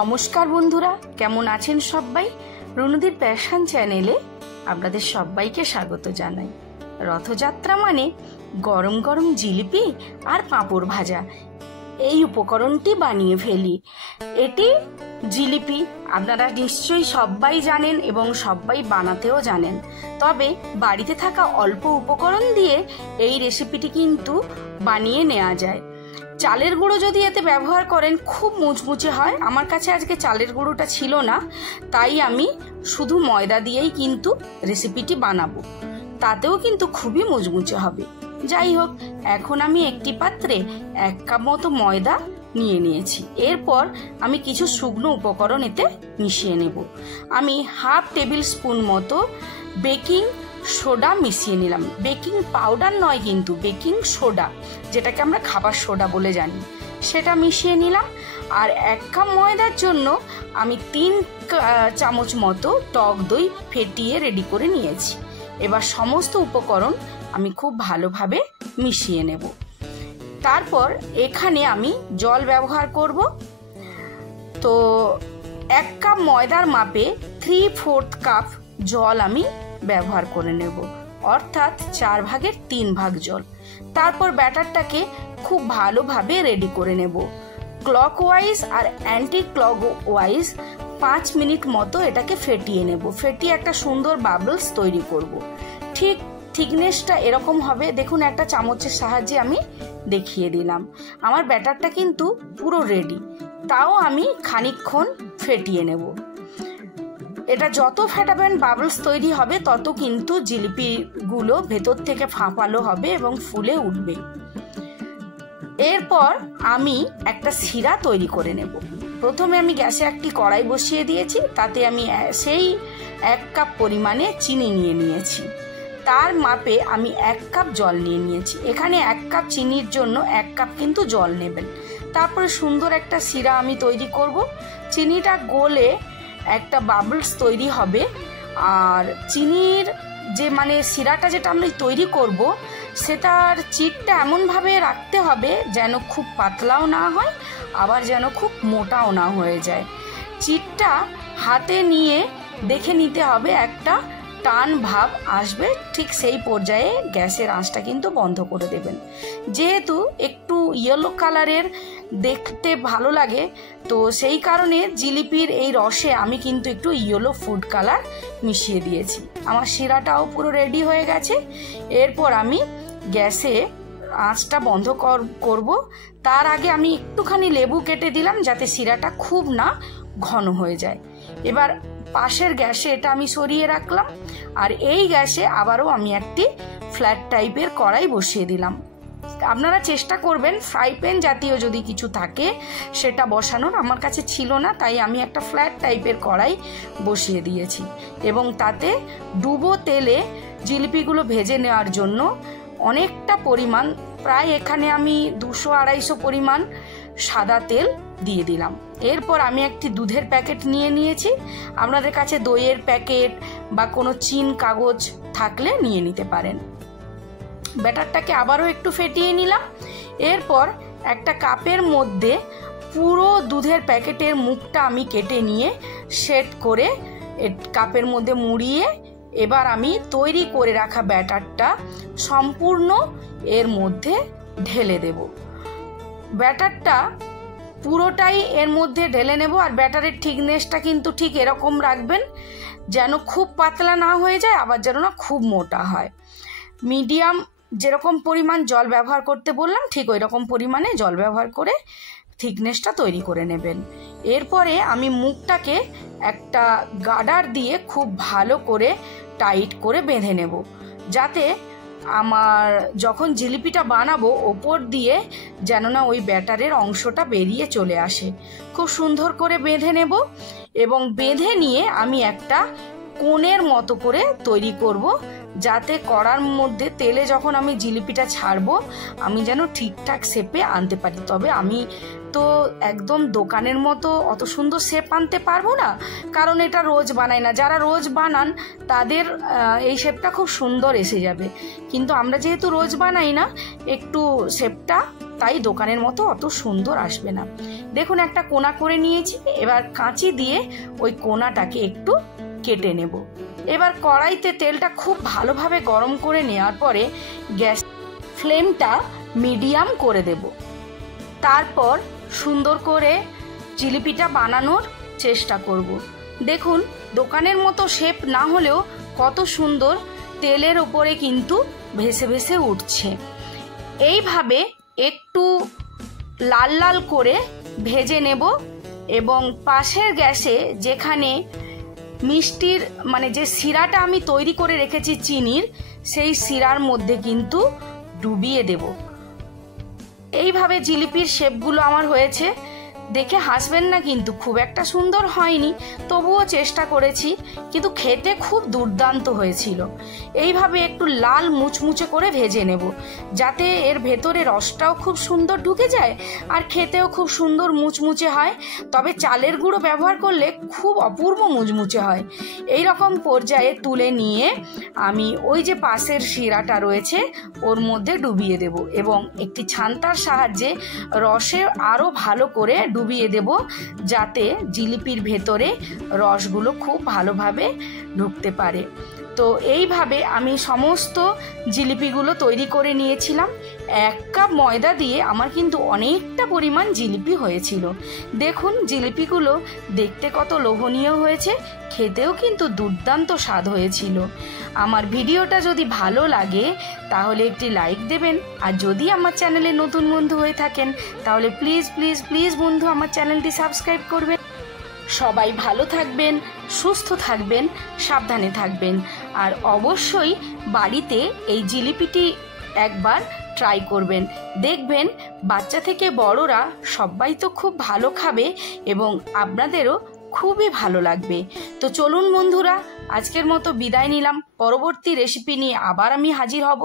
নমস্কার বন্ধুরা, কেমন আছেন সবাই? রুনুদির প্যাশন চ্যানেলে আপনাদের সবাইকে স্বাগত জানাই। রথযাত্রা মানে গরম গরম জিলিপি আর পাঁপড় ভাজা, এই উপকরণটি বানিয়ে ফেলি। এটি জিলিপি আপনারা নিশ্চয়ই সবাই জানেন এবং সবাই বানাতেও জানেন, তবে বাড়িতে থাকা অল্প উপকরণ দিয়ে এই রেসিপিটি কিন্তু বানিয়ে নেওয়া যায়। চালের গুঁড়ো যদি এতে ব্যবহার করেন খুব মুচমুচে হয়। আমার কাছে আজকে চালের গুঁড়োটা ছিল না, তাই আমি শুধু ময়দা দিয়েই কিন্তু রেসিপিটি বানাবো, তাতেও কিন্তু খুবই মুচমুচে হবে। যাই হোক, এখন আমি একটি পাত্রে 1 কাপ মতো ময়দা নিয়ে নিয়েছি। এরপর আমি কিছু শুকনো উপকরণ এতে মিশিয়ে নেব। আমি হাফ টেবিল স্পুন মতো বেকিং সোডা মিশিয়ে নিলাম। বেকিং পাউডার নয় কিন্তু, বেকিং সোডা, যেটাকে আমরা খাবার সোডা বলে জানি, সেটা মিশিয়ে নিলাম। আর 1 কাপ ময়দার জন্য আমি 3 চামচ মতো টক দই ফেটিয়ে রেডি করে নিয়েছি। এবার সমস্ত উপকরণ আমি খুব ভালোভাবে মিশিয়ে নেব। তারপর এখানে আমি জল ব্যবহার করব। তো 1 কাপ ময়দার মাপে 3/4 কাপ জল আমি ব্যবহার করে নেব, অর্থাৎ 4 ভাগের 3 ভাগ জল। তারপর ব্যাটারটাকে খুব ভালোভাবে রেডি করে নেব। ক্লকওয়াইজ আর অ্যান্টি ক্লকওয়াইজ 5 মিনিট মতো এটাকে ফেটিয়ে নেব। ফেটিয়ে একটা সুন্দর বাবলস তৈরি করব। ঠিক থিকনেসটা এরকম হবে। দেখুন, একটা চামচের সাহায্যে আমি দেখিয়ে দিলাম। আমার ব্যাটারটা কিন্তু পুরো রেডি, তাও আমি খানিকক্ষণ ফেটিয়ে নেব। এটা যত ফেটাবেন বাবলস তৈরি হবে, তত কিন্তু জিলিপিগুলো ভেতর থেকে ফাঁপালো হবে এবং ফুলে উঠবে। এরপর আমি একটা শিরা তৈরি করে নেব। প্রথমে আমি গ্যাসে একটি কড়াই বসিয়ে দিয়েছি, তাতে আমি সেই 1 কাপ পরিমাণে চিনি নিয়ে নিয়েছি। তার মাপে আমি 1 কাপ জল নিয়ে নিয়েছি। এখানে 1 কাপ চিনির জন্য 1 কাপ কিন্তু জল নেবেন। তারপরে সুন্দর একটা শিরা আমি তৈরি করব। চিনিটা গলে একটা বাবলস তৈরি হবে। আর চিনির যে শিরাটা যেটা আমি তৈরি করব, সেটার চিটটা এমনভাবে রাখতে হবে যেন খুব পাতলাও না হয়, আবার যেন খুব মোটাও না হয়ে যায়। চিটটা হাতে নিয়ে দেখে নিতে হবে একটা টান ভাব আসবে, ঠিক সেই পর্যায়ে গ্যাসের আঁচটা কিন্তু বন্ধ করে দেবেন। যেহেতু একটু ইয়েলো কালারের দেখতে ভালো লাগে, তো সেই কারণে জিলিপির এই রসে আমি কিন্তু একটু ইয়েলো ফুড কালার মিশিয়ে দিয়েছি। আমার শিরাটাও পুরো রেডি হয়ে গেছে। এরপর আমি গ্যাসে আঁচটা বন্ধ করব। তার আগে আমি একটুখানি লেবু কেটে দিলাম, যাতে শিরাটা খুব না ঘন হয়ে যায়। এবার পাশের গ্যাসে এটা আমি সরিয়ে রাখলাম। আর এই গ্যাসে আবারও আমি একটি ফ্ল্যাট টাইপের কড়াই বসিয়ে দিলাম। আপনারা চেষ্টা করবেন ফ্রাই প্যান জাতীয় যদি কিছু থাকে সেটা বসানোর। আমার কাছে ছিল না, তাই আমি একটা ফ্ল্যাট টাইপের কড়াই বসিয়ে দিয়েছি এবং তাতে ডুবো তেলে জিলিপিগুলো ভেজে নেওয়ার জন্য অনেকটা পরিমাণ, প্রায় এখানে আমি 200-250 পরিমাণ সাদা তেল দিয়ে দিলাম। এরপর আমি একটি দুধের প্যাকেট নিয়ে নিয়েছি। আপনাদের কাছে দইয়ের প্যাকেট বা কোনো চিন কাগজ থাকলে নিয়ে নিতে পারেন। ব্যাটারটাকে আবারও একটু ফেটিয়ে নিলাম। এরপর একটা কাপের মধ্যে পুরো দুধের প্যাকেটের মুখটা আমি কেটে নিয়ে সেট করে কাপের মধ্যে মুড়িয়ে এবার আমি তৈরি করে রাখা ব্যাটারটা সম্পূর্ণ এর মধ্যে ঢেলে দেব। ব্যাটারটা পুরোটাই এর মধ্যে ঢেলে নেব। আর ব্যাটারের থিকনেসটা কিন্তু ঠিক এরকম রাখবেন, যেন খুব পাতলা না হয়ে যায়, আবার যেন না খুব মোটা হয়। মিডিয়াম যেরকম পরিমাণ জল ব্যবহার করতে বললাম, ঠিক ওই রকম পরিমাণে জল ব্যবহার করে থিকনেসটা তৈরি করে নেবেন। এরপরে আমি মুখটাকে একটা গার্ডার দিয়ে খুব ভালো করে টাইট করে বেঁধে নেব, যাতে আমার যখন জিলিপিটা বানাবো ওপর দিয়ে যেন না ওই ব্যাটারের অংশটা বেরিয়ে চলে আসে। খুব সুন্দর করে বেঁধে নেব এবং বেঁধে নিয়ে আমি একটা কোণের মতো করে তৈরি করব, যাতে কড়ার মধ্যে তেলে যখন আমি জিলিপিটা ছাড়বো আমি যেন ঠিকঠাক শেপে আনতে পারি। তবে আমি তো একদম দোকানের মতো অত সুন্দর শেপ আনতে পারবো না, কারণ এটা রোজ বানাই না। যারা রোজ বানান তাদের এই শেপটা খুব সুন্দর এসে যাবে, কিন্তু আমরা যেহেতু রোজ বানাই না, একটু শেপটা তাই দোকানের মতো অত সুন্দর আসবে না। দেখুন একটা কোনা করে নিয়েছি, এবার কাঁচি দিয়ে ওই কোনাটাকে একটু কেটে নেব। এবার কড়াইতে তেলটা খুব ভালোভাবে গরম করে নেওয়ার পরে গ্যাস ফ্লেমটা মিডিয়াম করে দেব। তারপর সুন্দর করে জিলিপিটা বানানোর চেষ্টা করব। দেখুন দোকানের মতো শেপ না হলেও কত সুন্দর তেলের ওপরে কিন্তু ভেসে ভেসে উঠছে। এইভাবে একটু লাল লাল করে ভেজে নেব এবং পাশের গ্যাসে যেখানে মিষ্টির মানে যে শিরাটা আমি তৈরি করে রেখেছি চিনির, সেই শিরার মধ্যে কিন্তু ডুবিয়ে দেব। এইভাবে জিলিপির শেপগুলো আমার হয়েছে। দেখে হাসবেন না, কিন্তু খুব একটা সুন্দর হয়নি, তবুও চেষ্টা করেছি, কিন্তু খেতে খুব দুর্দান্ত হয়েছিল। এইভাবে একটু লাল মুচমুচে করে ভেজে নেব, যাতে এর ভেতরে রসটাও খুব সুন্দর ঢুকে যায় আর খেতেও খুব সুন্দর মুচমুচে হয়। তবে চালের গুঁড়ো ব্যবহার করলে খুব অপূর্ব মুচমুচে হয়। এই রকম পর্যায়ে তুলে নিয়ে আমি ওই যে পাশের শিরাটা রয়েছে ওর মধ্যে ডুবিয়ে দেব এবং একটি ছান্তার সাহায্যে রসে আরও ভালো করে ডুবিয়ে দেব, যাতে জিলিপির ভেতরে রসগুলো খুব ভালোভাবে ঢুকতে পারে। তো এইভাবে আমি সমস্ত জিলিপিগুলো তৈরি করে নিয়েছিলাম। 1 কাপ ময়দা দিয়ে আমার কিন্তু অনেকটা পরিমাণ জিলিপি হয়েছিল। দেখুন জিলিপিগুলো দেখতে কত লোভনীয় হয়েছে, খেতেও কিন্তু দুর্দান্ত স্বাদ হয়েছিল। আমার ভিডিওটা যদি ভালো লাগে তাহলে একটি লাইক দেবেন, আর যদি আমার চ্যানেলে নতুন বন্ধু হয়ে থাকেন তাহলে প্লিজ প্লিজ প্লিজ বন্ধু আমার চ্যানেলটি সাবস্ক্রাইব করবেন। সবাই ভালো থাকবেন, সুস্থ থাকবেন, সাবধানে থাকবেন, আর অবশ্যই বাড়িতে এই জিলিপিটি একবার ট্রাই করবেন। দেখবেন বাচ্চা থেকে বড়রা সবাই তো খুব ভালো খাবে এবং আপনাদেরও খুবই ভালো লাগবে। তো চলুন বন্ধুরা, আজকের মতো বিদায় নিলাম। পরবর্তী রেসিপি নিয়ে আবার আমি হাজির হব।